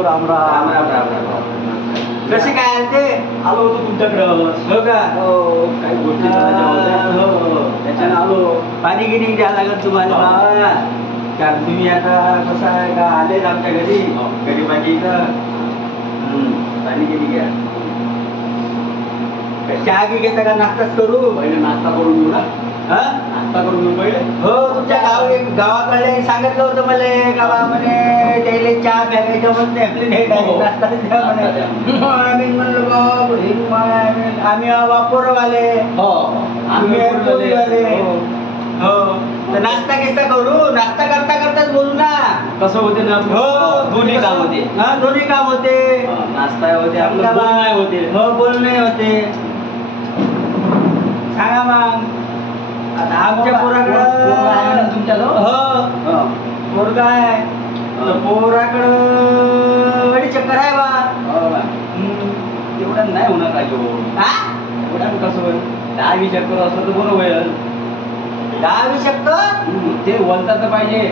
राम राम राम राम राम. कसे काय आले ते? आलो होतो तुमच्याकडं. हो का? हो, काही गोष्टी करायच्या होत्या. हो, त्याच्यानं आलो. पाणी गिनी द्यावं लागत तुम्हाला हो. बाबा. कारण तुम्ही आता कसं आहे का आलेच आमच्या घरी हो. गरीबाची इथं. पाणी गिनी घ्या. चहा घी घेता का नाश्ताच करू? पहिले नाश्ता करून घेऊ ना. हा? नाश्ता करून घेऊ पहिले. हो, तुमच्या गावाकडे सांगितलं होतं मला का बा म्हणे त्याला चहा प्यायला जमत नाही आपली नाही हो. नाश्ता द्या म्हणे. आम्ही म्हणलं बाबा आम्ही वापरवाले हो. आम्ही वाले. हो. हो, तर नाश्ता किस्ता करू. नाश्ता करता करताच बोलू ना. कसं होते ना आपलं? हो, दोन्ही काम होते. हा, दोन्ही काम होते. नाश्ता होते आपलं बोलणं होते. हो, बोलणे होते. सांगा मग आता आमच्या पोरगा आहे ना पोराकडं तुमच्याजवळ? हो, पोरगा आहे. तर पोराकडं अडी चक्कर आहे बा. एवढ्या नाही होणार राजो. हा? एवढ्या कसं होईल? 10-20 चक्कर असलं तर बरं होईल. 10-20 चक्कर ते बोलता तर पाहिजे.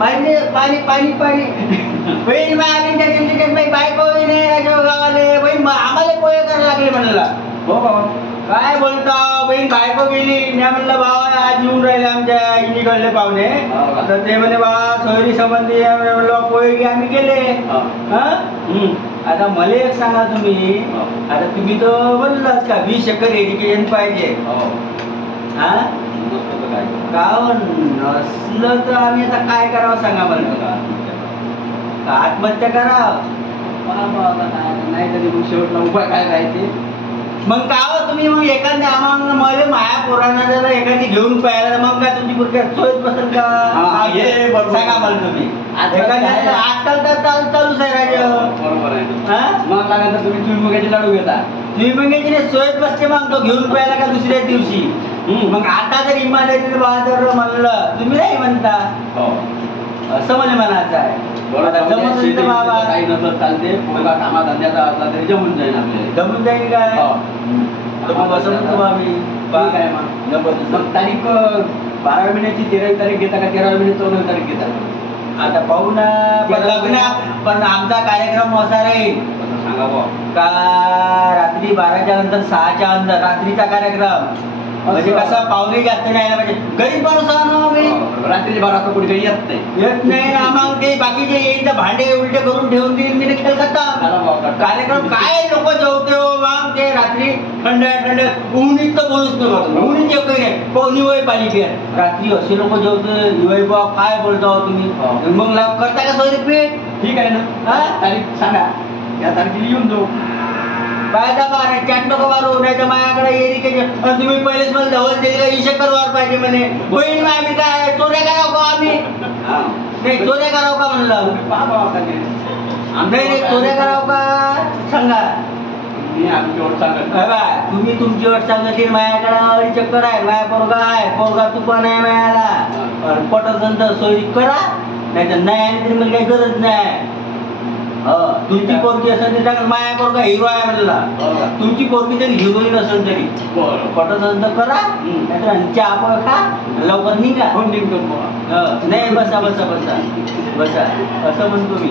पाणी पाणी पाणी पाणी बहीण आम्ही त्याच्यात बायको नाही राजा गावाले बहीण आम्हाला पोहे करायला लागले म्हणलं. हो बाबा. काय बोलता बहीण बायको गेली. मी म्हणलं बाबा आज येऊन राहिले आमच्या इकडले पाहुणे. तर ते म्हणे बा सोयरी संबंधी म्हणलं पोहे घे आम्ही गेले. हा? आता मला एक सांगा तुम्ही आता तुम्ही तर बोललात का 20 एकर एज्युकेशन पाहिजे. हा? गाव नसलं तर आम्ही आता काय करावं सांगा मला. का आत्महत्या करावं? नाही तरी मग शेवटला उपाय काय राहायचे? मग का तुम्ही मग एखाद्या आम्हाला मला माया पोरांना जर एखादी घेऊन पाहिलं मग काय तुमची पुरकी सोयच बसेल का? हे बरोबर. सांगा मला तुम्ही. आजकाल आजकाल तर चालूच आहे राजा. बरोबर आहे. हा? मग लागेल तर तुम्ही चुरमुग्याचे लाडू घेता. तुम्ही मग सोयच बसते मग तो घेऊन पाहिला का दुसऱ्या दिवशी. मग आता जर इमारती जर म्हणलं तुम्ही नाही म्हणता असं मला म्हणायचं आहे. बाबा काही नसत चालते. पोरगा कामा धंद्याचा असला तरी जमून जाईल आपल्याला. जमून जाईल काय? तर मग असं म्हणतो आम्ही काय मग तारीख 12व्या महिन्याची 13वी तारीख घेता का 13व्या महिन्याची 14वी तारीख घेता? आता पाहू ना. पण लग्न पण आमचा कार्यक्रम असा राहील सांगा बुवा. का रात्री 12च्या नंतर 6च्या अंदर रात्रीचा कार्यक्रम. म्हणजे कसं पाहुणे जास्त नाही ना म्हणजे गरीब माणूस आम्ही रात्री 12 कुठे काही येत नाही. येत नाही ना. मग ते बाकीचे येईल तर भांडे उलटे करून ठेवून देईल मी खेळ खाता कार्यक्रम काय लोक जेवते हो. मग ते रात्री थंड थंड उन्हीत तर बोलूच नको. उन्हीच काही नाही पाहुणी वय पाणी रात्री असे लोक जेवते बा काय बोलता तुम्ही. मग करता का सोयरी पेट? ठीक आहे ना. तारीख सांगा. या तारखेला येऊन जाऊ. पायदा मारे चाट नको मारू नाही तर माझ्याकडे येरी तुम्ही पहिलेच मला धवल दिली 20 एकर वार पाहिजे म्हणे. बहीण आम्ही काय चोऱ्या कराव का आम्ही? नाही चोऱ्या कराव का म्हणलं. नाही चोऱ्या कराव का सांगा. तुम्ही तुमची अट सांगितली. माझ्याकडे 2 चक्कर आहे. माझ्या पोरगा आहे. पोरगा तू पण आहे माझ्याला. पटसन तर सोयरी करा नाही तर नाही आणि तरी मला काही गरज नाही. तुमची पोरगी असेल तरी सांगा. माझ्या पोरगा हिरो आहे म्हणला. तुमची पोरगी तरी हिरोईन असेल तरी पटसन तर करा नाही चहा पोहे खा लवकर निघा. निघतो नाही बसा बसा बसा बसा असं म्हणतो मी.